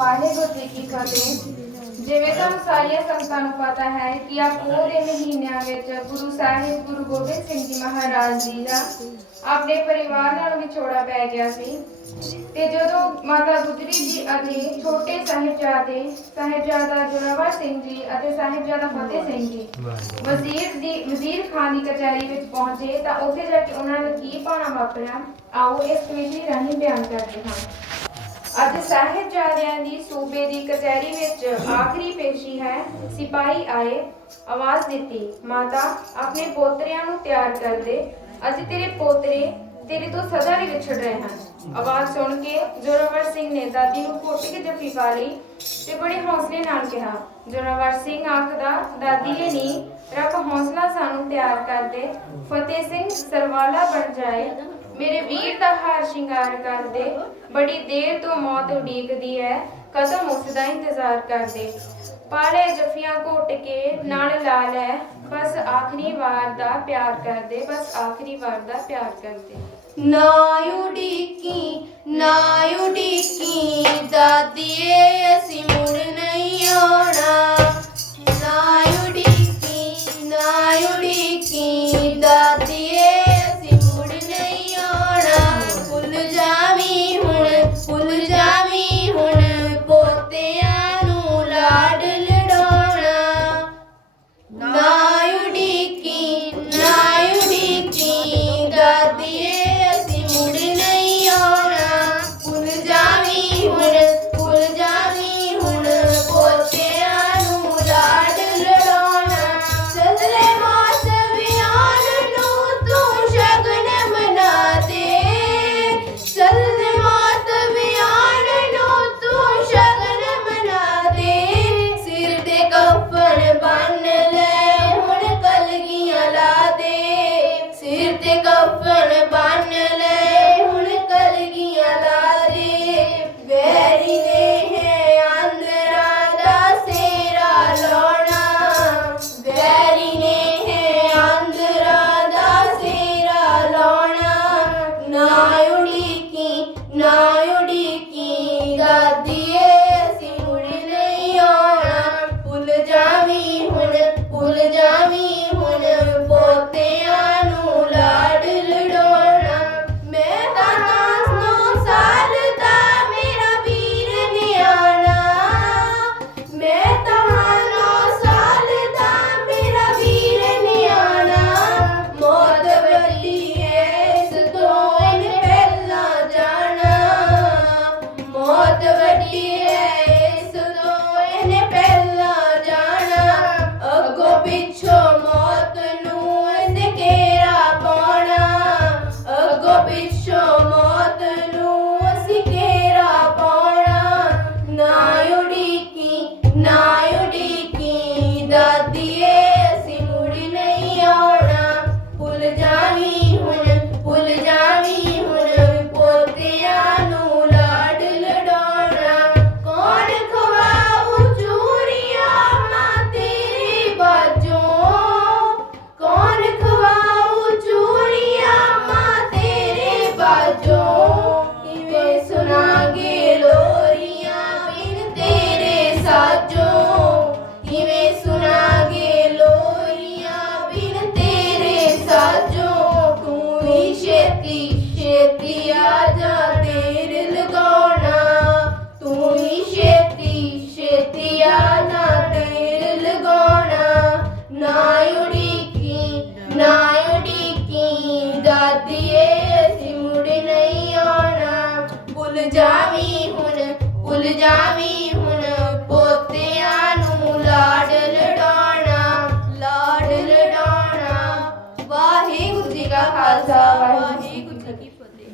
ਵਾਹਿਗੁਰੂ ਜੀ ਕੀ ਫਤਿਹ ਜਿਵੇਂ ਤੁਹਾਨੂੰ ਸਾਰੀਆਂ ਸੰਗਤਾਂ ਨੂੰ ਪਤਾ ਹੈ ਕਿ ਆ ਪੋਹ ਦੇ ਮਹੀਨਿਆਂ ਵਿੱਚ ਗੁਰੂ ਸਾਹਿਬ ਗੁਰੂ ਗੋਬਿੰਦ ਸਿੰਘ ਜੀ ਮਹਾਰਾਜ ਜੀ ਦਾ ਆਪਣੇ ਪਰਿਵਾਰ ਨਾਲ ਵਿਛੋੜਾ ਪੈ ਗਿਆ ਸੀ। ਤੇ ਜਦੋਂ ਮਾਤਾ ਗੁਜਰੀ ਜੀ ਅਤੇ ਛੋਟੇ ਸਾਹਿਬਜ਼ਾਦੇ ਸਾਹਿਬਜ਼ਾਦਾ ਜੋਰਾਵਰ ਸਿੰਘ ਜੀ ਅਤੇ ਸਾਹਿਬਜ਼ਾਦਾ ਫਤਿਹ ਸਿੰਘ ਜੀ ਵਜ਼ੀਰ ਦੀ ਵਜ਼ੀਰ ਖਾਨ ਦੀ ਕਚਹਿਰੀ ਵਿੱਚ ਪਹੁੰਚੇ ਤਾਂ ਉੱਥੇ ਜਾ ਕੇ ਉਹਨਾਂ ਨੂੰ ਕੀ ਪਾਣਾ ਵਾਪਰਿਆ ਆਓ ਇਸ ਕਮੇਟੀ ਰਾਹੀਂ ਬਿਆਨ ਕਰਦੇ ਹਾਂ। ਅੱਜ ਸਾਹਿਬਜ਼ਾਦਿਆਂ ਦੀ ਸੂਬੇ ਦੀ ਕਚਹਿਰੀ ਵਿੱਚ ਆਖਰੀ ਪੇਸ਼ੀ ਹੈ। ਸਿਪਾਹੀ ਆਏ, ਆਵਾਜ਼ ਦਿੱਤੀ, ਮਾਤਾ, ਆਪਣੇ ਪੋਤਰਿਆਂ ਨੂੰ ਤਿਆਰ ਕਰ ਦੇ। ਅੱਜ ਤੇਰੇ ਪੋਤਰੇ ਤੇਰੇ ਤੋਂ ਸਦਾ ਲਈ ਵਿਛੜ ਰਹੇ ਹਨ ਆਵਾਜ਼ ਸੁਣ ਕੇ ਜ਼ੋਰਾਵਰ ਸਿੰਘ ਨੇ ਦਾਦੀ ਨੂੰ ਘੁੱਟ ਕੇ ਜੱਫੀ ਪਾ ਲਈ ਤੇ ਬੜੇ ਹੌਸਲੇ ਨਾਲ ਕਿਹਾ, ਜ਼ੋਰਾਵਰ ਸਿੰਘ ਆਖਦਾ, ਦਾਦੀ ਇਹ ਨਹੀਂ ਰੱਖ ਹੌਸਲਾ ਸਾਨੂੰ ਤਿਆਰ ਕਰ ਦੇ। ਫਤਿਹ ਸਿੰਘ ਸਰਵਾਲਾ ਬਣ ਜਾਏ। ਮੇਰੇ ਵੀਰ ਦਾ ਹਾਰ ਸ਼ਿੰਗਾਰ ਕਰਦੇ, ਬੜੀ ਦੇਰ ਤੋਂ ਮੌਤ ਉਡੀਕਦੀ ਹੈ ਕਦਮ ਉਸ ਦਾ ਇੰਤਜ਼ਾਰ ਕਰਦੇ? ਪਾਲੇ ਜਫੀਆਂ ਘੁੱਟ ਕੇ ਨਾਲ ਲਾ ਲੈ, ਬਸ ਆਖਰੀ ਵਾਰ ਦਾ ਪਿਆਰ ਕਰਦੇ, ਬਸ ਆਖਰੀ ਵਾਰ ਦਾ ਪਿਆਰ ਕਰਦੇ। ਨਾ ਉਡੀਕੀ ਨਾ ਉਡੀਕੀ, ਦਾਦੀਏ, ਅਸੀਂ bitch ਜਾਵੀ ਹੁਣ, ਭੁੱਲ ਜਾਵੀ ਹੁਣ, ਪੋਤਿਆਂ ਨੂੰ ਲਾਡ ਲਡਾਉਣਾ ਲਾਡ ਲਡਾਉਣਾ ਵਾਹਿਗੁਰੂ ਜੀ ਕਾ ਖਾਲਸਾ, ਵਾਹਿਗੁਰੂ ਜੀ ਕੀ ਫਤਿਹ।